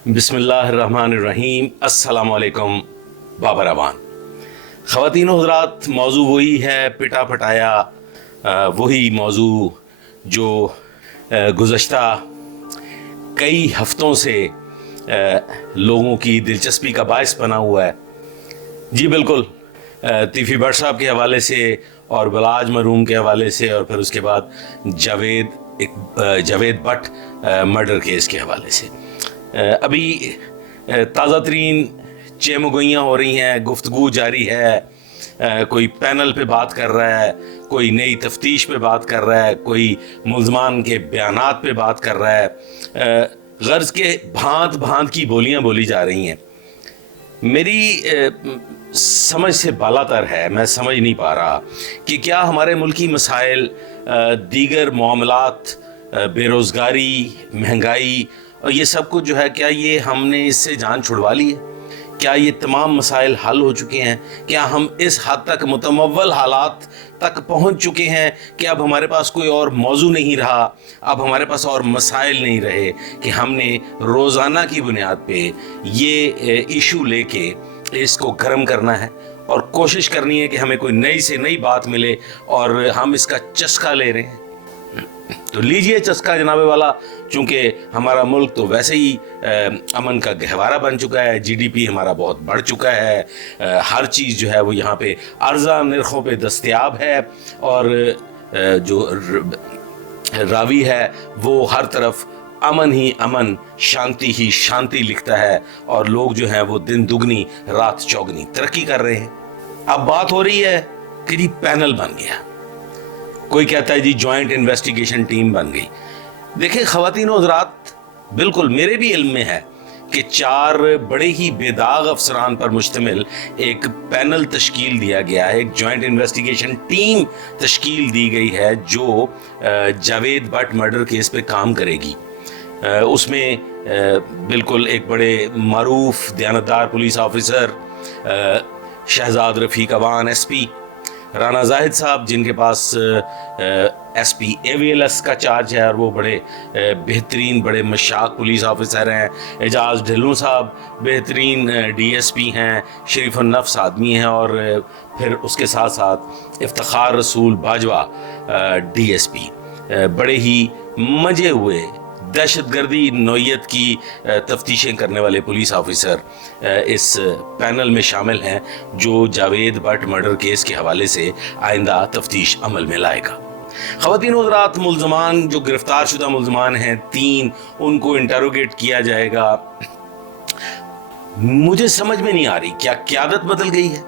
बिस्मिल्लाहिर्रहमानिर्रहीम। अस्सलामु अलैकुम बाबरवान। ख़वातीन व हज़रात, मौजू वही है, पिटा पटाया वही मौजू जो गुज़श्ता कई हफ्तों से लोगों की दिलचस्पी का बायस बना हुआ है। जी बिल्कुल, तीफ़ी भट्ट साहब के हवाले से और बलाज मरूम के हवाले से और फिर उसके बाद जावेद भट्ट मर्डर केस के हवाले से अभी ताज़ा तरीन चेमगोइयाँ हो रही हैं, गुफ्तगू जारी है। कोई पैनल पे बात कर रहा है, कोई नई तफ्तीश पे बात कर रहा है, कोई मुल्ज़मान के बयानात पे बात कर रहा है। गर्ज के भांत भांत की बोलियां बोली जा रही हैं। मेरी समझ से बालातर है, मैं समझ नहीं पा रहा कि क्या हमारे मुल्की मसाइल, दीगर मामलात, बेरोज़गारी, महंगाई और ये सब कुछ जो है, क्या ये हमने इससे जान छुड़वा ली है? क्या ये तमाम मसाइल हल हो चुके हैं? क्या हम इस हद तक मुतमव्वल हालात तक पहुंच चुके हैं कि अब हमारे पास कोई और मौजू नहीं रहा, अब हमारे पास और मसाइल नहीं रहे कि हमने रोज़ाना की बुनियाद पे ये इशू लेके इसको गर्म करना है और कोशिश करनी है कि हमें कोई नई से नई बात मिले और हम इसका चस्का ले रहे हैं। तो लीजिए चस्का जनाबे वाला, चूँकि हमारा मुल्क तो वैसे ही अमन का गहवारा बन चुका है, जीडीपी हमारा बहुत बढ़ चुका है, हर चीज़ जो है वो यहाँ पे अर्ज़ा नरखों पे दस्तयाब है और जो रावी है वो हर तरफ अमन ही अमन, शांति ही शांति लिखता है और लोग जो हैं वो दिन दुगनी रात चौगनी तरक्की कर रहे हैं। अब बात हो रही है कि जी पैनल बन गया, कोई कहता है जी जॉइंट इन्वेस्टिगेशन टीम बन गई। देखिए ख़वातीन व हज़रात, बिल्कुल मेरे भी इल्म में है कि 4 बड़े ही बेदाग अफसरान पर मुश्तमिल एक पैनल तश्कील दिया गया है, एक जॉइंट इन्वेस्टिगेशन टीम तश्कील दी गई है जो जावेद भट्ट मर्डर केस पे काम करेगी। उसमें बिल्कुल एक बड़े मारूफ दयानतदार पुलिस ऑफिसर शहजाद रफ़ीक अवान SP, राना जाहिद साहब जिनके पास SP AVLS का चार्ज है और वो बड़े बेहतरीन बड़े मशाक पुलिस ऑफिसर हैं, एजाज ढिल्लों साहब बेहतरीन DSP हैं, शरीफ नफ्स आदमी हैं और फिर उसके साथ साथ इफ्तिखार रसूल बाजवा DSP, बड़े ही मजे हुए दहशतगर्दी नौयत की तफ्तीशें करने वाले पुलिस ऑफिसर इस पैनल में शामिल हैं जो जावेद भट्ट मर्डर केस के हवाले से आइंदा तफ्तीश अमल में लाएगा। ख़वातीन व हज़रात, मुल्ज़मान जो गिरफ्तार शुदा मुल्ज़मान हैं 3, उनको इंटरोगेट किया जाएगा। मुझे समझ में नहीं आ रही क्या क़यादत बदल गई है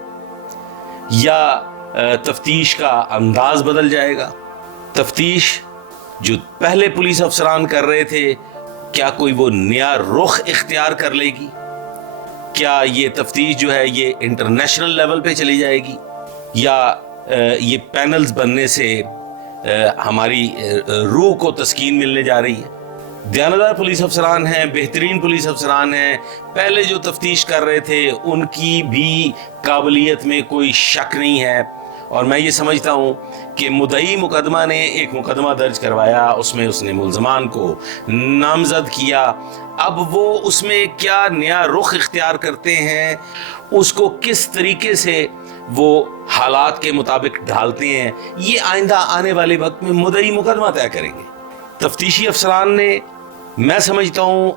या तफ्तीश का अंदाज बदल जाएगा। तफ्तीश जो पहले पुलिस अफसरान कर रहे थे, क्या कोई वो नया रुख इख्तियार कर लेगी? क्या ये तफ्तीश जो है ये इंटरनेशनल लेवल पे चली जाएगी या ये पैनल्स बनने से हमारी रूह को तस्कीन मिलने जा रही है? दयानतदार पुलिस अफसरान हैं, बेहतरीन पुलिस अफसरान हैं, पहले जो तफ्तीश कर रहे थे उनकी भी काबिलियत में कोई शक नहीं है और मैं ये समझता हूँ कि मुद्दई मुकदमा ने एक मुकदमा दर्ज करवाया, उसमें उसने मुल्ज़मान को नामजद किया। अब वो उसमें क्या नया रुख इख्तियार करते हैं, उसको किस तरीके से वो हालात के मुताबिक ढालते हैं, ये आइंदा आने वाले वक्त में मुद्दई मुकदमा तय करेंगे। तफ्तीशी अफसरान ने, मैं समझता हूँ,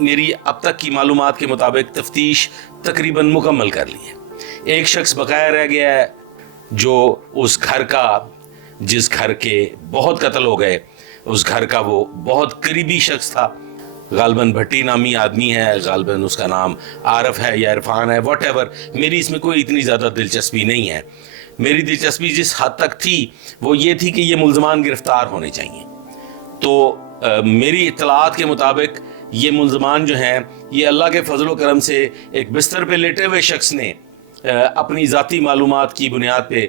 मेरी अब तक की मालूमात के मुताबिक तफ्तीश तकरीबन मुकम्मल कर ली है। एक शख्स बकाया रह गया है जो उस घर का, जिस घर के बहुत कत्ल हो गए, उस घर का वो बहुत करीबी शख्स था। गालबन भट्टी नामी आदमी है, गालबन उसका नाम आरफ है या इरफान है, वॉटेवर। मेरी इसमें कोई इतनी ज़्यादा दिलचस्पी नहीं है। मेरी दिलचस्पी जिस हद तक थी वो ये थी कि ये मुल्ज़मान गिरफ्तार होने चाहिए। तो मेरी इत्तलात के मुताबिक ये मुल्ज़मान जो हैं, ये अल्लाह के फजल व करम से एक बिस्तर पे लेटे हुए शख्स ने अपनी ज़ाती मालूमात की बुनियाद पे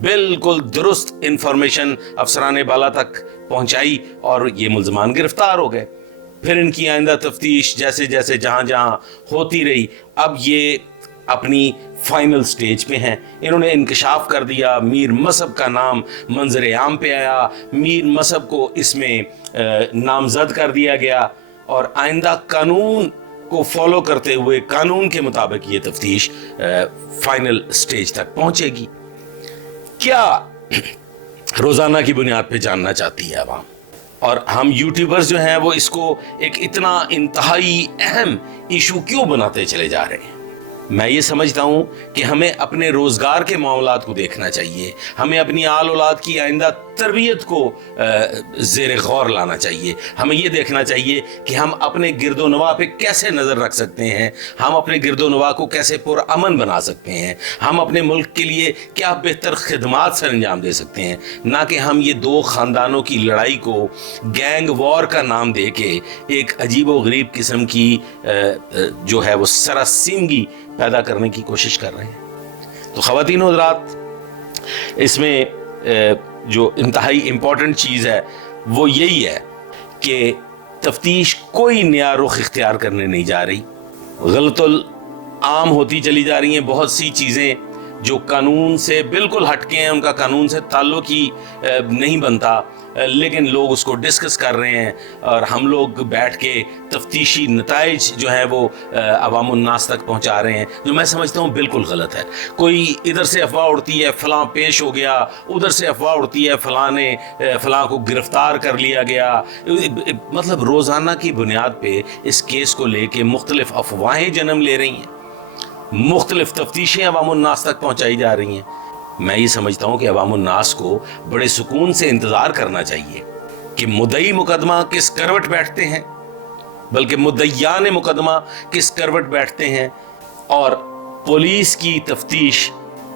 बिल्कुल दुरुस्त इंफॉर्मेशन अफसरान बाला तक पहुंचाई और ये मुल्ज़मान गिरफ्तार हो गए। फिर इनकी आइंदा तफ्तीश जैसे जैसे जहाँ जहाँ होती रही, अब ये अपनी फाइनल स्टेज पे हैं। इन्होंने इंकशाफ कर दिया, मीर मसहब का नाम मंजर आम पे आया, मीर मसहब को इसमें नामजद कर दिया गया और आइंदा कानून کو فالو کرتے ہوئے قانون کے مطابق یہ تفتیش فائنل سٹیج تک پہنچے گی۔ کیا روزانہ کی بنیاد پہ جاننا چاہتی ہے عوام؟ اور ہم یوٹیوبرز جو ہیں وہ اس کو ایک اتنا انتہائی اہم ایشو کیوں بناتے چلے جا رہے ہیں؟ میں یہ سمجھتا ہوں کہ ہمیں اپنے روزگار کے معاملات کو دیکھنا چاہیے، ہمیں اپنی آل اولاد کی آئندہ تربیت کو زیر غور لانا چاہیے، ہمیں یہ دیکھنا چاہیے کہ ہم اپنے گرد و نواح پہ کیسے نظر رکھ سکتے ہیں، ہم اپنے گرد و نواح کو کیسے پرامن بنا سکتے ہیں، ہم اپنے ملک کے لیے کیا بہتر خدمات سر انجام دے سکتے ہیں، نہ کہ ہم یہ دو خاندانوں کی لڑائی کو گینگ وار کا نام دے کے ایک عجیب و غریب قسم کی جو ہے وہ سراسیمگی پیدا کرنے کی کوشش کر رہے ہیں۔ تو خواتین و حضرات، اس میں جو انتہائی امپورٹنٹ چیز ہے وہ یہی ہے کہ تفتیش کوئی نیا رخ اختیار کرنے نہیں جا رہی، غلط عام ہوتی چلی جا رہی ہیں بہت سی چیزیں جو قانون سے بالکل ہٹ کے ہیں، ان کا قانون سے تعلق ہی نہیں بنتا، لیکن لوگ اس کو ڈسکس کر رہے ہیں اور ہم لوگ بیٹھ کے تفتیشی نتائج جو ہیں وہ عوام الناس تک پہنچا رہے ہیں، جو میں سمجھتا ہوں بالکل غلط ہے۔ کوئی ادھر سے افواہ اڑتی ہے فلاں پیش ہو گیا، ادھر سے افواہ اڑتی ہے فلاں کو گرفتار کر لیا گیا، مطلب روزانہ کی بنیاد پہ اس کیس کو لے کے مختلف افواہیں جنم لے رہی ہیں، مختلف تفتیشیں عوام الناس تک پہنچائی جا رہی ہیں۔ میں یہ سمجھتا ہوں کہ عوام الناس کو بڑے سکون سے انتظار کرنا چاہیے کہ مدعی مقدمہ کس کروٹ بیٹھتے ہیں، بلکہ مدعیان مقدمہ کس کروٹ بیٹھتے ہیں، اور پولیس کی تفتیش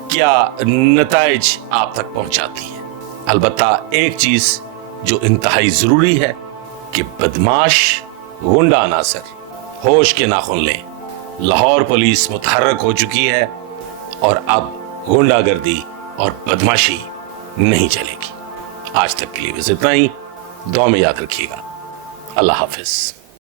کیا نتائج آپ تک پہنچاتی ہے۔ البتہ ایک چیز جو انتہائی ضروری ہے کہ بدماش غنڈہ عناصر ہوش کے ناخن لیں۔ لاہور پولیس متحرک ہو چکی ہے اور اب غنڈہ گردی اور بدماشی نہیں چلے گی۔ آج تک کے لیے بس اتنا ہی، دعا میں یاد رکھیے گا۔ اللہ حافظ۔